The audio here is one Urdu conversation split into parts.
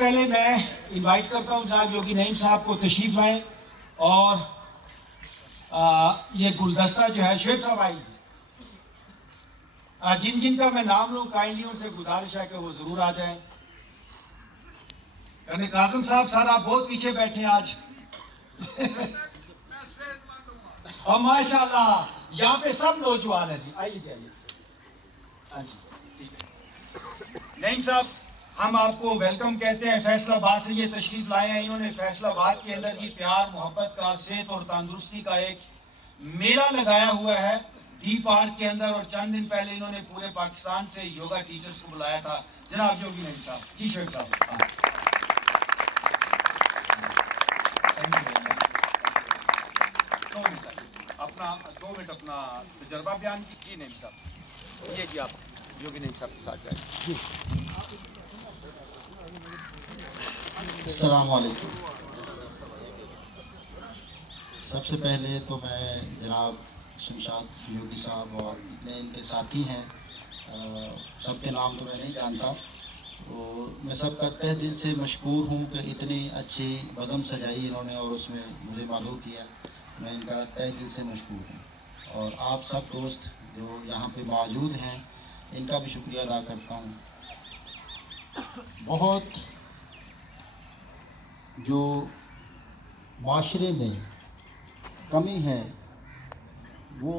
پہلے میں انوائٹ کرتا ہوں جناب یوگی نعیم صاحب کو تشریف لائیں اور یہ گلدستہ جو ہے شعیب صاحب آئی جن جن کا میں نام لوں کائنڈلی ان سے گزارش ہے کہ وہ ضرور آ جائیں. یعنی قاسم صاحب سر آپ بہت پیچھے بیٹھے ہیں آج اور ماشاءاللہ یہاں پہ سب نوجوان ہیں جی. آئیے جائیے. ہاں جی ٹھیک ہے. نعیم صاحب ہم آپ کو ویلکم کہتے ہیں. فیصل آباد سے یہ تشریف لائے ہیں. انہوں نے فیصل آباد کے اندر یہ پیار محبت کا صحت اور تندرستی کا ایک میلہ لگایا ہوا ہے ڈی پارک کے اندر, اور چند دن پہلے انہوں نے پورے پاکستان سے یوگا ٹیچرز کو بلایا تھا. جناب یوگی نعیم صاحب. جی شعیب صاحب. اپنا 2 منٹ اپنا تجربہ بیان کیجیے نعیم صاحب. یہ جی آپ یوگی نعیم صاحب کے ساتھ جائیں. جی السلام علیکم. سب سے پہلے تو میں جناب شمشاد یوگی صاحب اور جتنے ان کے ساتھی ہیں سب کے نام تو میں نہیں جانتا, تو میں سب کا تہ دل سے مشکور ہوں کہ اتنی اچھی بزم سجائی انہوں نے اور اس میں مجھے مدعو کیا. میں ان کا تہ دل سے مشکور ہوں. اور آپ سب دوست جو یہاں پہ موجود ہیں ان کا بھی شکریہ ادا کرتا ہوں. بہت جو معاشرے میں کمی ہے وہ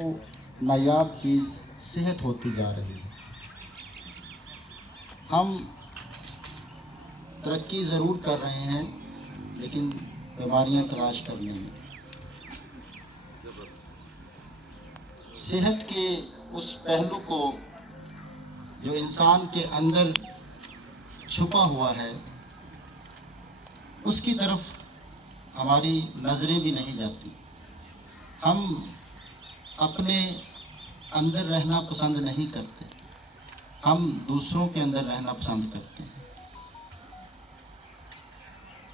نایاب چیز صحت ہوتی جا رہی ہے. ہم ترقی ضرور کر رہے ہیں لیکن بیماریاں تلاش کر رہے ہیں. صحت کے اس پہلو کو جو انسان کے اندر چھپا ہوا ہے اس کی طرف ہماری نظریں بھی نہیں جاتی. ہم اپنے اندر رہنا پسند نہیں کرتے, ہم دوسروں کے اندر رہنا پسند کرتے ہیں.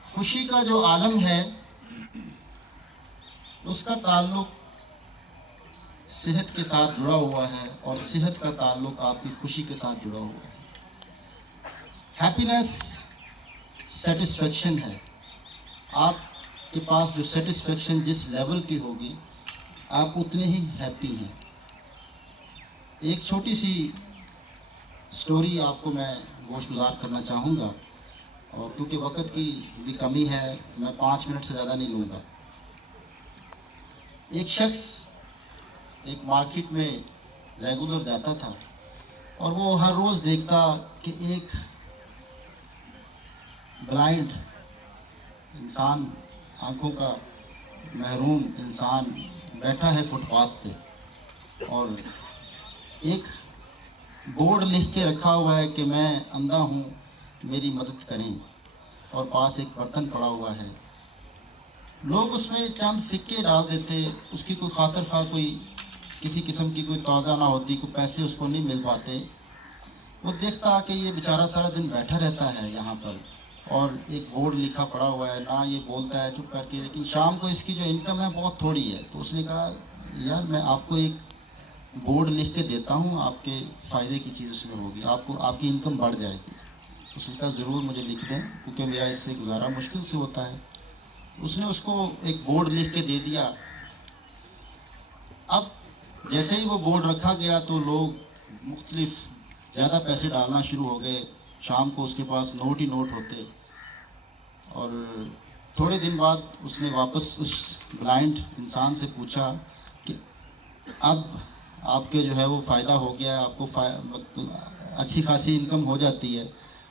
خوشی کا جو عالم ہے اس کا تعلق صحت کے ساتھ جڑا ہوا ہے اور صحت کا تعلق آپ کی خوشی کے ساتھ جڑا ہوا ہے. ہیپینس سیٹسفیکشن ہے. آپ کے پاس جو سیٹسفیکشن جس لیول کی ہوگی آپ اتنے ہی ہیپی ہیں. ایک چھوٹی سی سٹوری آپ کو میں گوش گزار کرنا چاہوں گا, اور کیونکہ وقت کی بھی کمی ہے میں 5 منٹ سے زیادہ نہیں لوں گا. ایک شخص ایک مارکیٹ میں ریگولر جاتا تھا اور وہ ہر روز دیکھتا کہ ایک بلائنڈ انسان, آنکھوں کا محروم انسان بیٹھا ہے فٹ پاتھ پہ, اور ایک بورڈ لکھ کے رکھا ہوا ہے کہ میں اندھا ہوں میری مدد کریں, اور پاس ایک برتن پڑا ہوا ہے. لوگ اس میں چند سکے ڈال دیتے, اس کی کوئی خاطر خواہ کوئی کسی قسم کی کوئی توجہ نہ ہوتی, کوئی پیسے اس کو نہیں مل پاتے. وہ دیکھتا کہ یہ بیچارہ سارا دن بیٹھا رہتا ہے یہاں پر اور ایک بورڈ لکھا پڑا ہوا ہے, نہ یہ بولتا ہے چپ کر کے, لیکن شام کو اس کی جو انکم ہے بہت تھوڑی ہے. تو اس نے کہا یار میں آپ کو ایک بورڈ لکھ کے دیتا ہوں, آپ کے فائدے کی چیز اس میں ہوگی, آپ کی انکم بڑھ جائے گی. اس نے کہا ضرور مجھے لکھ دیں کیونکہ میرا اس سے گزارا مشکل سے ہوتا ہے. اس نے اس کو ایک بورڈ لکھ کے دے دیا. اب جیسے ہی وہ بورڈ رکھا گیا تو لوگ مختلف زیادہ پیسے ڈالنا شروع ہو گئے. شام کو اس کے پاس نوٹ ہی نوٹ ہوتے, اور تھوڑے دن بعد اس نے واپس اس بلائنڈ انسان سے پوچھا کہ اب آپ کے جو ہے وہ فائدہ ہو گیا, آپ کو اچھی خاصی انکم ہو جاتی ہے.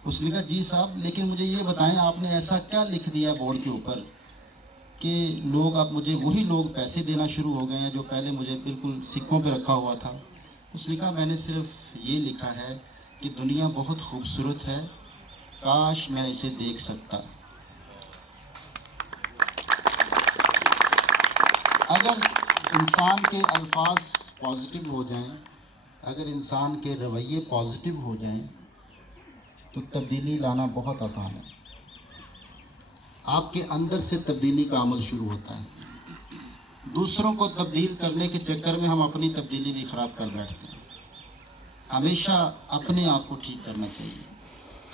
اس نے کہا جی صاحب, لیکن مجھے یہ بتائیں آپ نے ایسا کیا لکھ دیا بورڈ کے اوپر کہ لوگ اب مجھے وہی لوگ پیسے دینا شروع ہو گئے ہیں جو پہلے مجھے بالکل سکوں پہ رکھا ہوا تھا. اس نے کہا میں نے صرف یہ لکھا ہے کہ دنیا بہت خوبصورت ہے, کاش میں اسے دیکھ سکتا. اگر انسان کے الفاظ پازیٹیو ہو جائیں, اگر انسان کے رویے پازیٹیو ہو جائیں تو تبدیلی لانا بہت آسان ہے. آپ کے اندر سے تبدیلی کا عمل شروع ہوتا ہے. دوسروں کو تبدیل کرنے کے چکر میں ہم اپنی تبدیلی بھی خراب کر بیٹھتے ہیں. ہمیشہ اپنے آپ کو ٹھیک کرنا چاہیے,